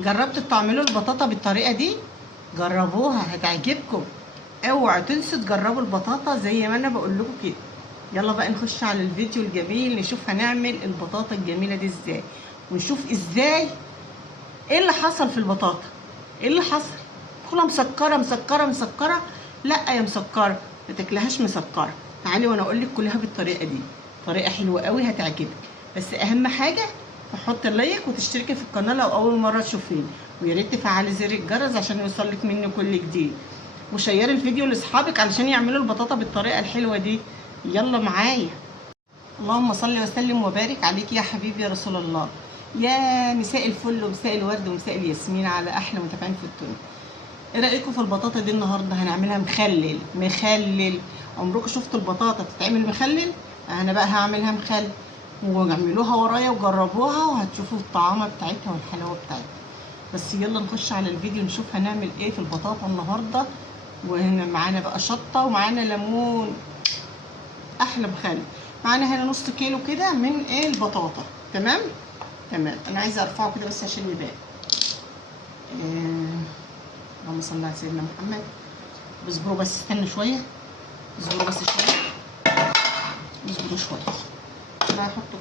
جربتوا تعملوا البطاطا بالطريقه دي؟ جربوها هتعجبكم. اوعوا تنسوا تجربوا البطاطا زي ما انا بقول لكم كده. يلا بقى نخش على الفيديو الجميل، نشوف هنعمل البطاطا الجميله دي ازاي، ونشوف ازاي ايه اللي حصل في البطاطا. ايه اللي حصل؟ تاكلها مسكره مسكره مسكره؟ لا يا مسكره، ما تاكلهاش مسكره. تعالي وانا اقول لك كلها بالطريقه دي. طريقه حلوه قوي هتعجبك، بس اهم حاجه تحط لايك وتشتركي في القناه لو اول مره تشوفيني، ويا ريت تفعلي زر الجرس عشان يوصلك مني كل جديد، وشيري الفيديو لاصحابك علشان يعملوا البطاطا بالطريقه الحلوه دي. يلا معايا. اللهم صل وسلم وبارك عليك يا حبيبي يا رسول الله. يا مساء الفل ومساء الورد ومساء الياسمين على احلى متابعين في الدنيا. ايه رايكم في البطاطا دي؟ النهارده هنعملها مخلل. مخلل، عمركم شفتوا البطاطا بتتعمل مخلل؟ انا بقى هعملها مخلل، واعملوها ورايا وجربوها وهتشوفوا الطعامه بتاعتها والحلاوه بتاعتها. بس يلا نخش على الفيديو نشوف هنعمل ايه في البطاطا النهارده. وهنا معانا بقى شطه ومعانا ليمون، احلى مخلل. معانا هنا نص كيلو كده من ايه البطاطا. تمام. انا عايزه ارفعه كده بس عشان يبان. اللهم صل على سيدنا محمد. اصبروا بس، استنوا شويه، اصبروا بس شويه، اصبروا شويه. انا هحطه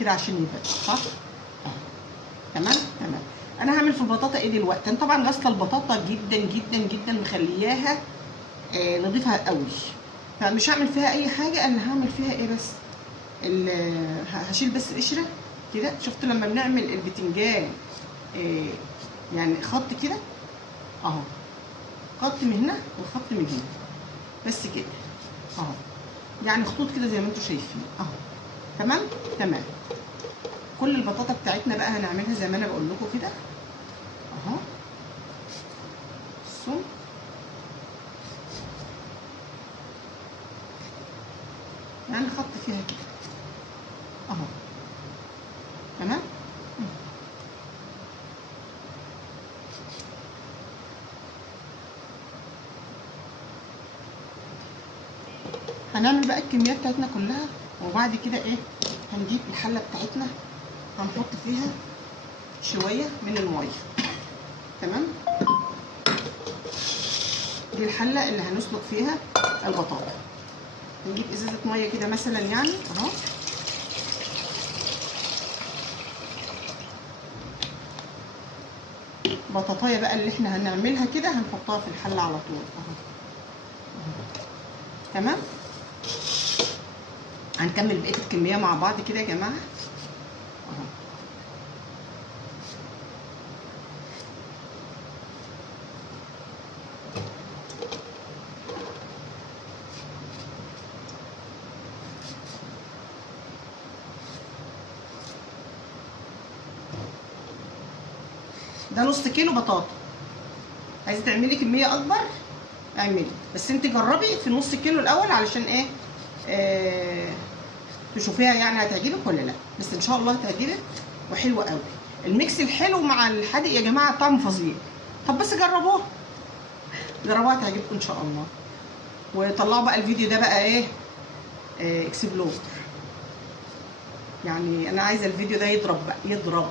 كده عشان يبان، صح؟ تمام. انا هعمل في البطاطا ايه دلوقتي؟ انا طبعا غاسله البطاطا جدا جدا جدا، مخلياها نضيفها قوي، فمش هعمل فيها اي حاجه. انا هعمل فيها ايه بس؟ هشيل بس قشره كده. شفتوا لما بنعمل البتنجان يعني خط كده اهو، خط من هنا وخط من هنا، بس كده اهو، يعني خطوط كده زي ما انتم شايفين اهو. تمام. كل البطاطا بتاعتنا بقى هنعملها زي ما انا بقول لكم كده اهو. بصوا يعني خط فيها كده اهو. تمام. هنعمل بقى الكميات بتاعتنا كلها، وبعد كده ايه؟ هنجيب الحله بتاعتنا هنحط فيها شويه من الميه. تمام. دي الحله اللي هنسلق فيها البطاطا. نجيب ازازه ميه كده مثلا يعني اهو. بطاطايه بقى اللي احنا هنعملها كده هنحطها في الحله على طول اهو. تمام. هنكمل بقيه الكميه مع بعض كده يا جماعه اهو. ده نص كيلو بطاطا. عايزه تعملي كميه اكبر اعملي، بس انت جربي في النص كيلو الاول علشان ايه؟ تشوفيها يعني هتعجبك ولا لا. بس ان شاء الله هتعجبك وحلوه قوي. الميكس الحلو مع الحادق يا جماعه طعم فظيع. طب بس جربوها هتعجبكم ان شاء الله. وطلعوا بقى الفيديو ده بقى ايه؟ اكسبلور. يعني انا عايزه الفيديو ده يضرب بقى، يضرب.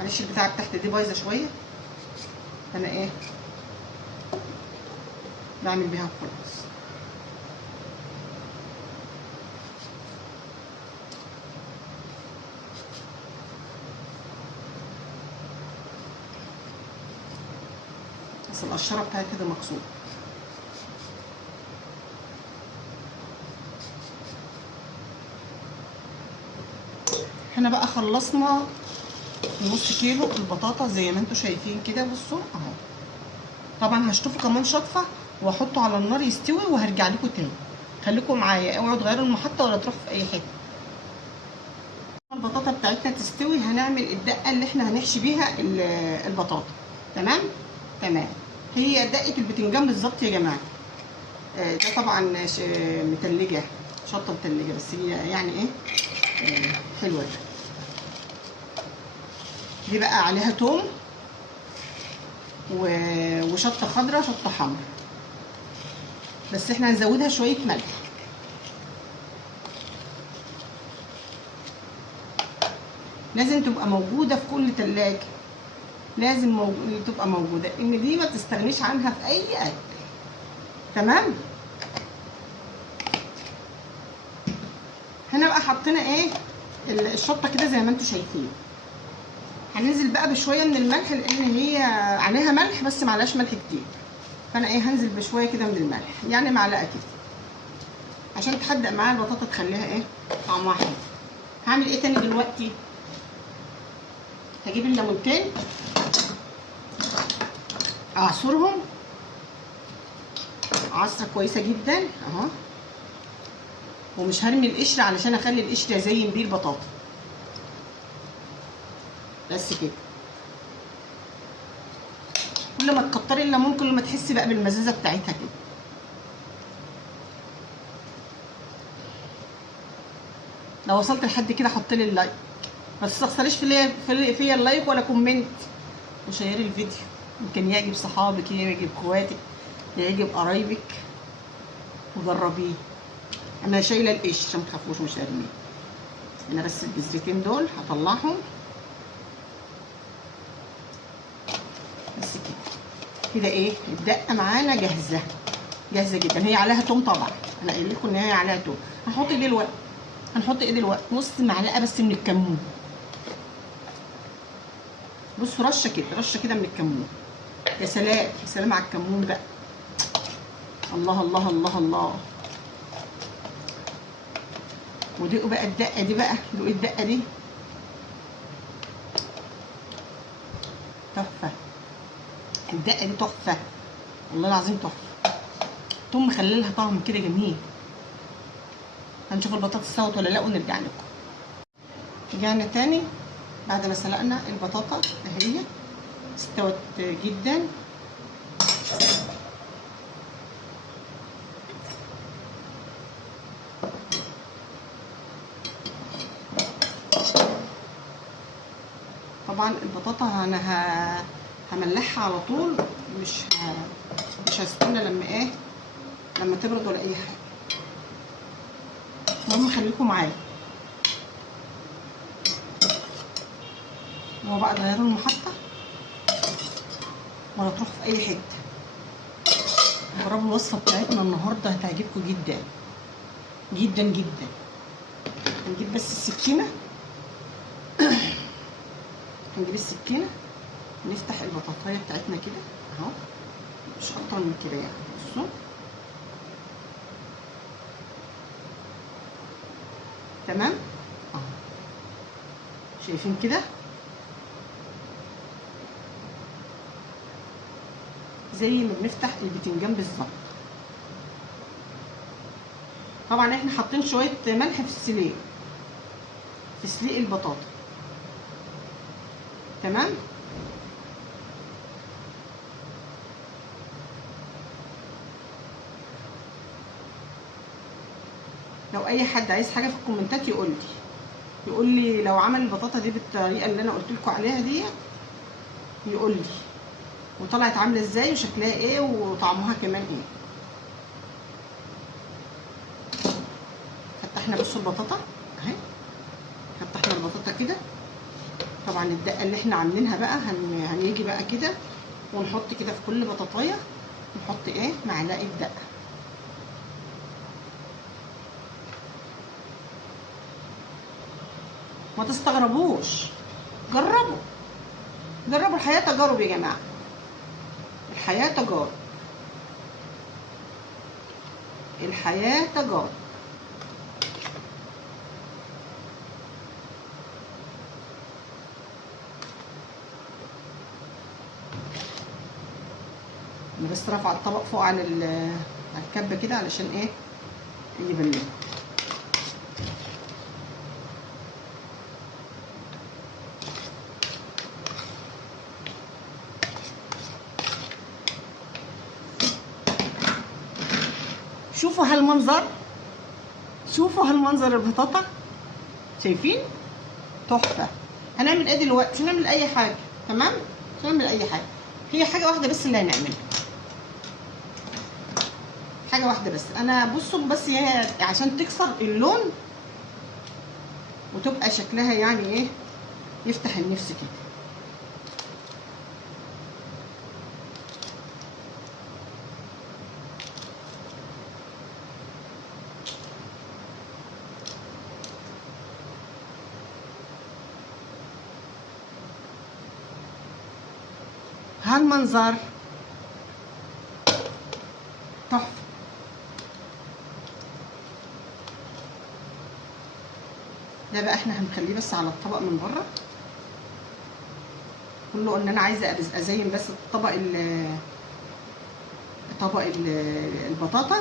معلش البتاعه بتاعتي دي بايظه شويه، انا ايه بعمل بيها خلاص. بس القشره بتاعتي كده مكسوره. احنا بقى خلصنا نص كيلو البطاطا زي ما انتم شايفين كده. بصوا اهو. طبعا هشطفه كمان شطفه واحطه على النار يستوي وهرجع لكم تاني. خليكم معايا، اوعوا تغيروا المحطه ولا تروحوا في اي حته. البطاطا بتاعتنا تستوي هنعمل الدقه اللي احنا هنحشي بيها البطاطا. تمام. هي دقه البتنجان بالظبط يا جماعه. ده طبعا متلجه، شطه متلجه، بس هي يعني ايه حلوه. دي بقى عليها توم وشطه خضراء شطه حمراء، بس احنا هنزودها شويه ملح. لازم تبقى موجوده في كل تلاجة، لازم تبقى موجوده، ان دي ما تستغنيش عنها في اي اكل. تمام. هنا بقى حطينا ايه الشطه كده زي ما انتم شايفين. هننزل بقى بشويه من الملح لان هي عليها ملح بس معلهاش ملح كتير، فانا ايه هنزل بشويه كده من الملح، يعني معلقه كده عشان تحدق معايا البطاطا تخليها ايه طعمها حلو. هعمل ايه تاني دلوقتي؟ هجيب الليمونتين اعصرهم عصره كويسه جدا اهو، ومش هرمي القشر علشان اخلي القشر ازين بيه البطاطا، بس كده. كل ما تكتري الليمون كل ما تحسي بقى بالمزازه بتاعتها كده. لو وصلت لحد كده حط لي اللايك، ما تستخسريش فيا اللايك ولا كومنت، وشيري الفيديو، يمكن يعجب صحابك، يعجب اخواتك، يعجب قرايبك، وجربيه. انا شايله القشر ما تخافوش مش هرميه. انا بس البذرتين دول هطلعهم بس كده. كده ايه الدقه معانا جاهزه جدا. هي عليها توم طبعا، انا قايل لكم ان هي عليها توم. هنحط ايه دلوقتي؟ هنحط ايه دلوقتي؟ نص معلقه بس من الكمون. بصوا رشه كده من الكمون. يا سلام يا سلام على الكمون بقى. الله الله الله الله. ودقوا بقى الدقه دي بقى، دقوا الدقه دي تحفه. الدقه دي تحفه والله العظيم تحفه. توم مخلي لها طعم كده جميل. هنشوف البطاطس استوت ولا لا ونرجع لكم. رجعنا تاني بعد ما سلقنا البطاطا اهي استوت جدا. طبعا البطاطا انا هملحها على طول، مش هستنى لما تبرد ولا اي حاجه. المهم خليكم معايا. هو بقى غيروا المحطه ولا تروحوا في اي حته. جربوا الوصفه بتاعتنا النهارده هتعجبكم جدا جدا جدا. هنجيب بس السكينه هنجيب السكينه نفتح البطاطايه بتاعتنا كده اهو، مش اكتر من كده يعني. بصوا تمام اهو، شايفين كده زي ما بنفتح البتنجان بالظبط. طبعا احنا حاطين شويه ملح في سليق البطاطا. تمام. لو اي حد عايز حاجه في الكومنتات يقول لي لو عمل البطاطا دي بالطريقه اللي انا قلت لكم عليها دي، يقول لي وطلعت عامله ازاي وشكلها ايه وطعمها كمان ايه. فتحنا بصوا البطاطا اهي، فتحنا البطاطا كده. طبعا الدقه اللي احنا عاملينها بقى هنيجي بقى كده ونحط كده في كل بطاطايه نحط ايه معلقه دقه. ما تستغربوش، جربوا الحياه تجارب يا جماعه، الحياه تجارب، الحياه تجارب. انا بس رافعه الطبق فوق على الكبه كده علشان ايه يبان لكم. شوفوا هالمنظر، شوفوا هالمنظر البطاطا، شايفين تحفه. هنعمل ايه دلوقتي؟ مش هنعمل اي حاجه. تمام، مش هنعمل اي حاجه. هي حاجه واحده بس اللي هنعملها، حاجه واحده بس. انا بصوا بس هي عشان تكسر اللون وتبقى شكلها يعني ايه يفتح النفس كده. هالمنظر تحفة. ده بقى احنا هنخليه بس على الطبق من بره كله، ان انا عايزه ازين بس طبق البطاطا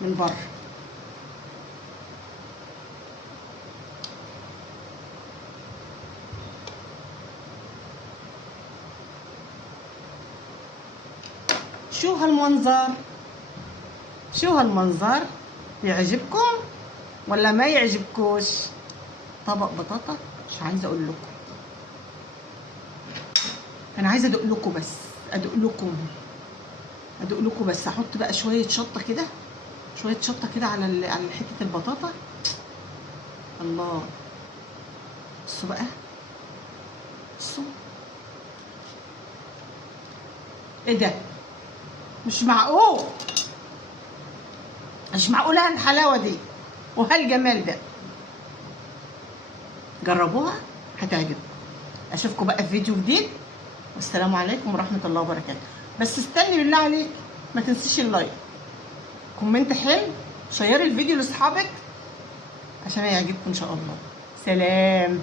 من بره. شو هالمنظر، شو هالمنظر، يعجبكم ولا ما يعجبكوش؟ طبق بطاطا مش عايزه اقول لكم، انا عايزه ادوق لكم بس، ادوق لكم بس. احط بقى شويه شطه كده، شويه شطه كده على حته البطاطا. الله، بصوا بقى، بصوا ايه ده، مش معقول، مش معقوله الحلاوه دي وهالجمال ده. جربوها هتعجبكم. اشوفكم بقى في فيديو جديد، والسلام عليكم ورحمه الله وبركاته. بس استني بالله عليك ما تنسيش اللايك، كومنت حلو، شيري الفيديو لاصحابك عشان يعجبكم ان شاء الله. سلام.